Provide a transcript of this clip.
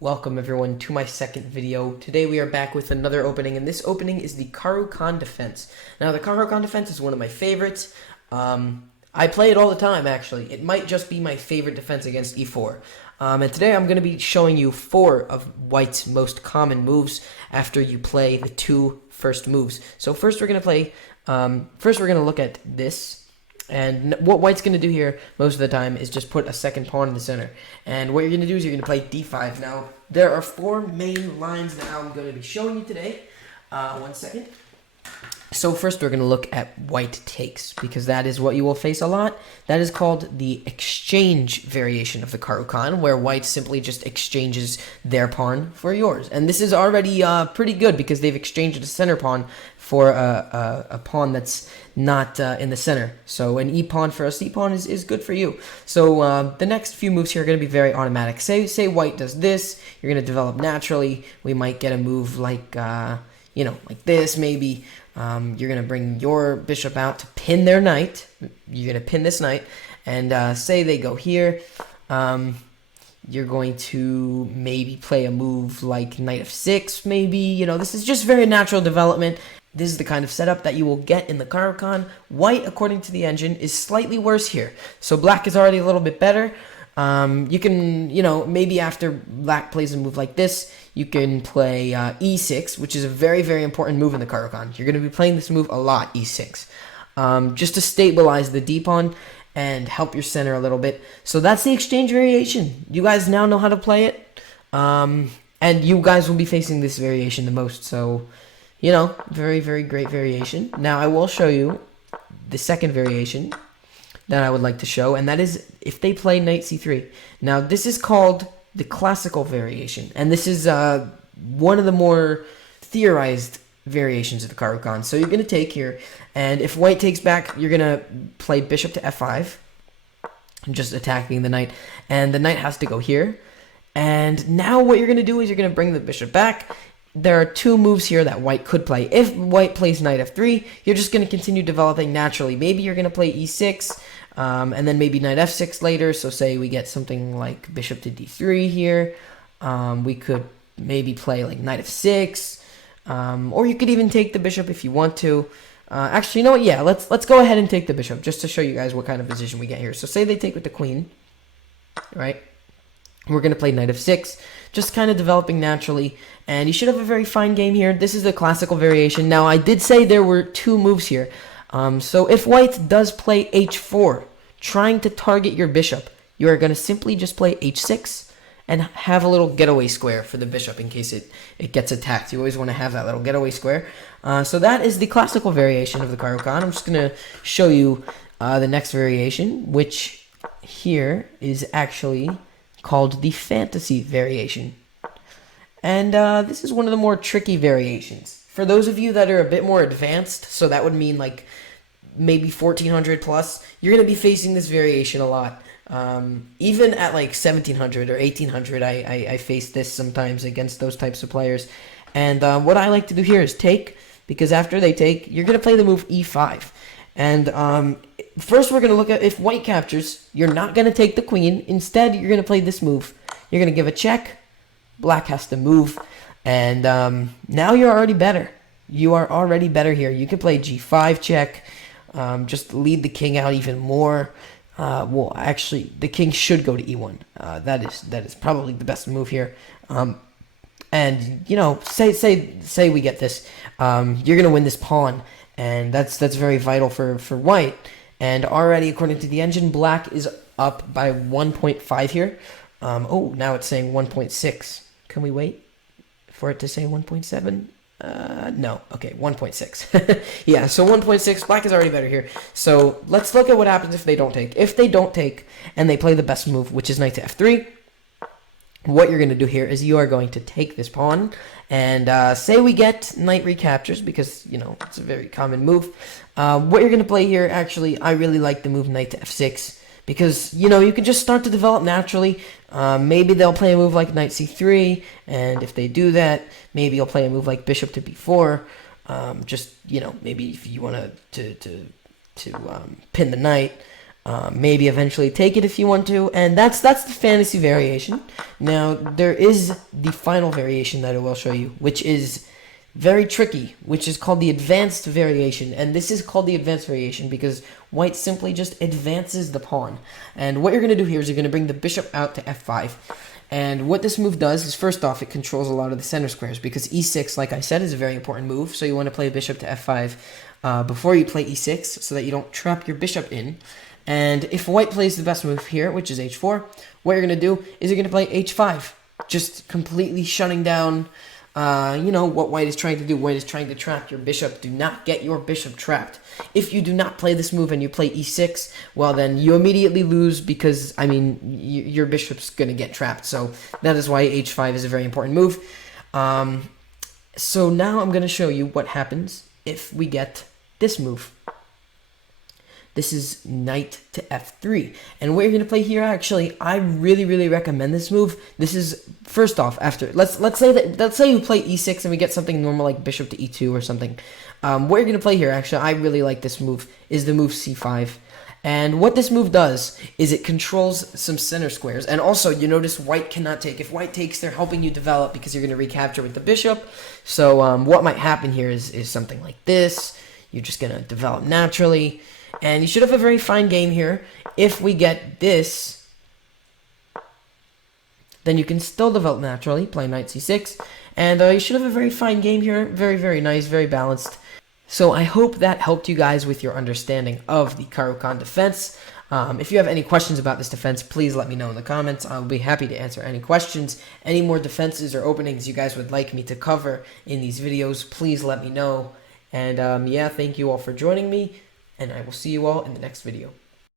Welcome everyone to my second video. Today we are back with another opening, and this opening is the Caro Kann Defense. Now the Caro Kann Defense is one of my favorites. I play it all the time actually. It might just be my favorite defense against e4. And today I'm going to be showing you 4 of White's most common moves after you play the 2 first moves. So first we're going to look at this. And what White's going to do here most of the time is just put a second pawn in the center. And what you're going to do is you're going to play d5. Now, there are 4 main lines that I'm going to be showing you today. One second. So first we're going to look at White takes, because that is what you will face a lot. That is called the exchange variation of the Caro Kann, where White simply just exchanges their pawn for yours. And this is already pretty good, because they've exchanged a center pawn for a pawn that's not in the center. So an e-pawn for a c-pawn is good for you. So the next few moves here are going to be very automatic. Say White does this, you're going to develop naturally. We might get a move like, like this maybe. You're going to bring your bishop out to pin their knight. You're going to pin this knight. And say they go here. You're going to maybe play a move like knight f6 maybe. This is just very natural development. This is the kind of setup that you will get in the Caro Kann. White, according to the engine, is slightly worse here. So black is already a little bit better. You can, maybe after black plays a move like this, you can play e6, which is a very, very important move in the Caro Kann. You're going to be playing this move a lot, e6, just to stabilize the d-pawn and help your center a little bit. So that's the exchange variation. You guys now know how to play it, and you guys will be facing this variation the most. So, very, very great variation. Now I will show you the second variation that I would like to show, and that is if they play knight c3. Now this is called the classical variation, and this is one of the more theorized variations of the Caro Kann. So you're going to take here, and if White takes back, you're going to play bishop to f5, just attacking the knight, and the knight has to go here. And now what you're going to do is you're going to bring the bishop back. There are 2 moves here that White could play. If White plays knight f3, you're just going to continue developing naturally. Maybe you're going to play e6, and then maybe knight f6 later. So say we get something like bishop to d3 here. We could maybe play like knight f6, or you could even take the bishop if you want to. Actually, you know what? Yeah, let's go ahead and take the bishop just to show you guys what kind of position we get here. So say they take with the queen, right? We're going to play knight f6, just kind of developing naturally, and you should have a very fine game here. This is the classical variation. Now, I did say there were 2 moves here. So if White does play h4, trying to target your bishop, you are going to simply just play h6 and have a little getaway square for the bishop in case it gets attacked. You always want to have that little getaway square. So that is the classical variation of the Caro Kann. I'm just going to show you the next variation, which here is actually called the fantasy variation. And this is one of the more tricky variations. For those of you that are a bit more advanced, so that would mean like maybe 1400 plus, you're going to be facing this variation a lot. Even at like 1700 or 1800, I face this sometimes against those types of players. And what I like to do here is take, because after they take, you're going to play the move e5. And first we're going to look at if White captures, you're not going to take the queen. Instead, you're going to play this move. You're going to give a check. Black has to move. And now you're already better. You are already better here. You can play g5 check. Just lead the king out even more. Well, actually, the king should go to e1. That is probably the best move here. And, say we get this. You're going to win this pawn. And that's very vital for White. And already, according to the engine, black is up by 1.5 here. Oh, now it's saying 1.6. Can we wait for it to say 1.7? No. Okay, 1.6. Yeah, so 1.6. Black is already better here. So let's look at what happens if they don't take. If they don't take and they play the best move, which is knight to f3, what you're going to do here is you are going to take this pawn. And say we get knight recaptures, because, it's a very common move. What you're going to play here, actually, I really like the move knight to f6. Because, you can just start to develop naturally. Maybe they'll play a move like knight c3. And if they do that, maybe you'll play a move like bishop to b4. Maybe if you want to pin the knight. Maybe eventually take it if you want to, and that's the fantasy variation. Now there is the final variation that I will show you, which is very tricky, which is called the advanced variation. And this is called the advanced variation because white simply just advances the pawn. And what you're going to do here is you're going to bring the bishop out to f5. And what this move does is, first off, it controls a lot of the center squares because e6, like I said, is a very important move. So you want to play bishop to f5 before you play e6 so that you don't trap your bishop in. And if white plays the best move here, which is h4, what you're going to do is you're going to play h5, just completely shutting down what white is trying to do. White is trying to trap your bishop. Do not get your bishop trapped. If you do not play this move and you play e6, well, then you immediately lose because, your bishop's going to get trapped. So that is why h5 is a very important move. So now I'm going to show you what happens if we get this move. This is knight to f3. And what you're going to play here, actually, I really recommend this move. This is, first off, after, let's say you play e6 and we get something normal like bishop to e2 or something. What you're going to play here, actually, I really like this move, is the move c5. And what this move does is it controls some center squares. And also, you notice white cannot take. If white takes, they're helping you develop because you're going to recapture with the bishop. So what might happen here is something like this. You're just going to develop naturally. And you should have a very fine game here. If we get this, then you can still develop naturally, play knight c6. And you should have a very fine game here. Very nice, very balanced. So I hope that helped you guys with your understanding of the Caro Kann defense. If you have any questions about this defense, please let me know in the comments. I'll be happy to answer any questions. Any more defenses or openings you guys would like me to cover in these videos, please let me know. And yeah, thank you all for joining me. And I will see you all in the next video.